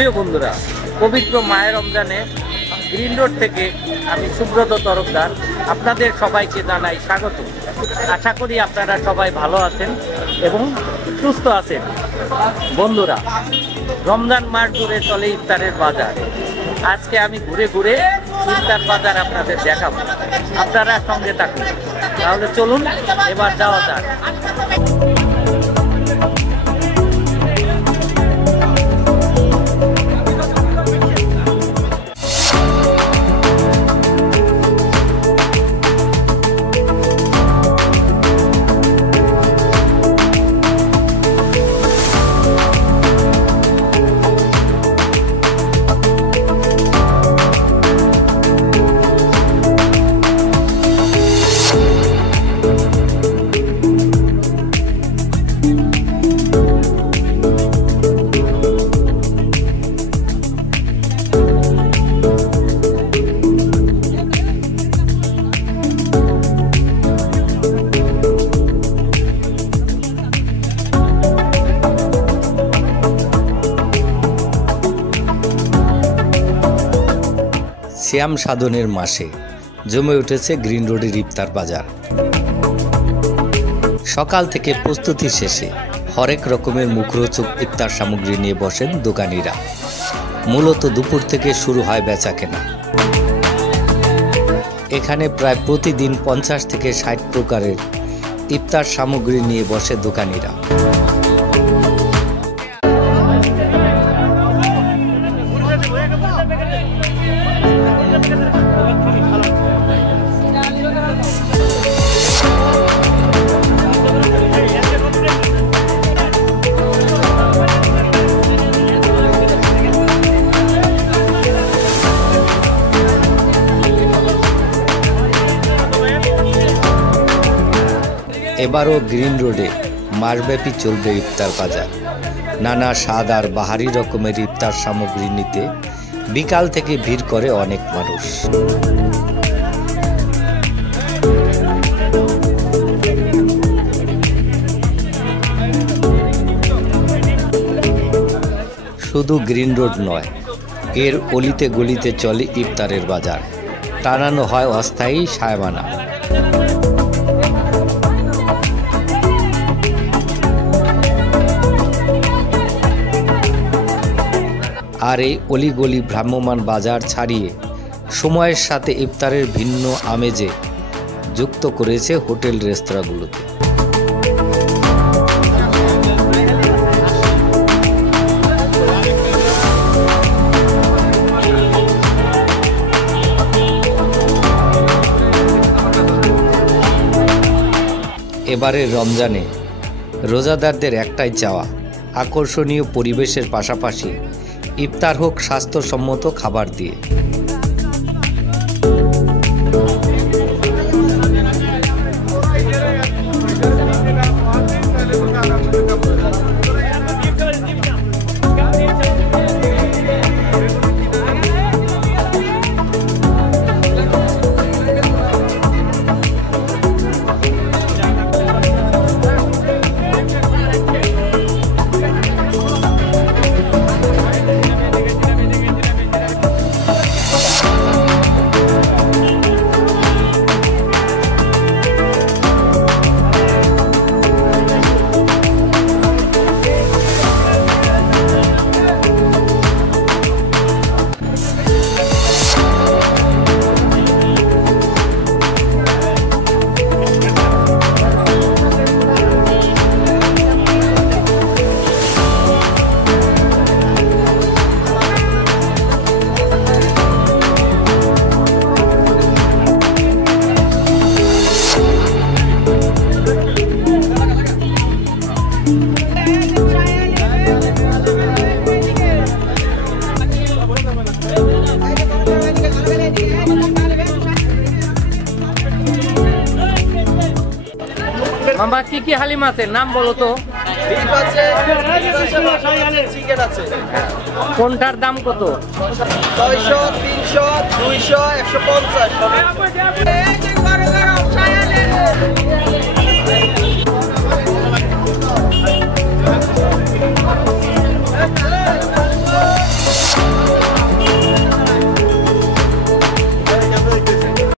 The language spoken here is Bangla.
প্রিয় বন্ধুরা, পবিত্র মায়ের রমজানে গ্রিন রোড থেকে আমি সুব্রত তরফদার আপনাদের সবাইকে জানাই স্বাগত। আশা করি আপনারা সবাই ভালো আছেন এবং সুস্থ আছেন। বন্ধুরা, রমজান মাস জুড়ে চলে ইফতারের বাজার। আজকে আমি ঘুরে ঘুরে ইফতার বাজার আপনাদের দেখাবো, আপনারা সঙ্গে থাকুন। তাহলে চলুন এবার যাওয়া যাক। শ্যাম সাধনের মাসে জমে উঠেছে গ্রিন রোডের ইফতার বাজার। সকাল থেকে প্রস্তুতি শেষে হরেক রকমের মুখরোচক ইফতার সামগ্রী নিয়ে বসেন দোকানিরা। মূলত দুপুর থেকে শুরু হয় বেচাকেনা। এখানে প্রায় প্রতিদিন 50 থেকে 60 প্রকারের ইফতার সামগ্রী নিয়ে বসে দোকানিরা। এবারও গ্রিন রোডে মাসব্যাপী চলবে ইফতার বাজার। নানা স্বাদ আর বাহারি রকমের ইফতার সামগ্রী নিতে বিকাল থেকে ভিড় করে অনেক মানুষ। শুধু গ্রিন রোড নয়, এর অলিতে গলিতে চলে ইফতারের বাজার। টানানো হয় অস্থায়ী সায়মানা। আর এই অলিগলি ভ্রাম্যমান বাজার ছাড়িয়ে সময়ের সাথে ইফতারের ভিন্ন আমেজে যুক্ত করেছে হোটেল রেস্তোরাঁগুলোতে। এবারের রমজানে রোজাদারদের একটাই চাওয়া, আকর্ষণীয় পরিবেশের পাশাপাশি ইফতার হোক স্বাস্থ্যসম্মত খাবার দিয়ে। মামা কি কি হালিম আছে নাম বলো তো? কোনটার দাম কত? 600, 300, 200, 150।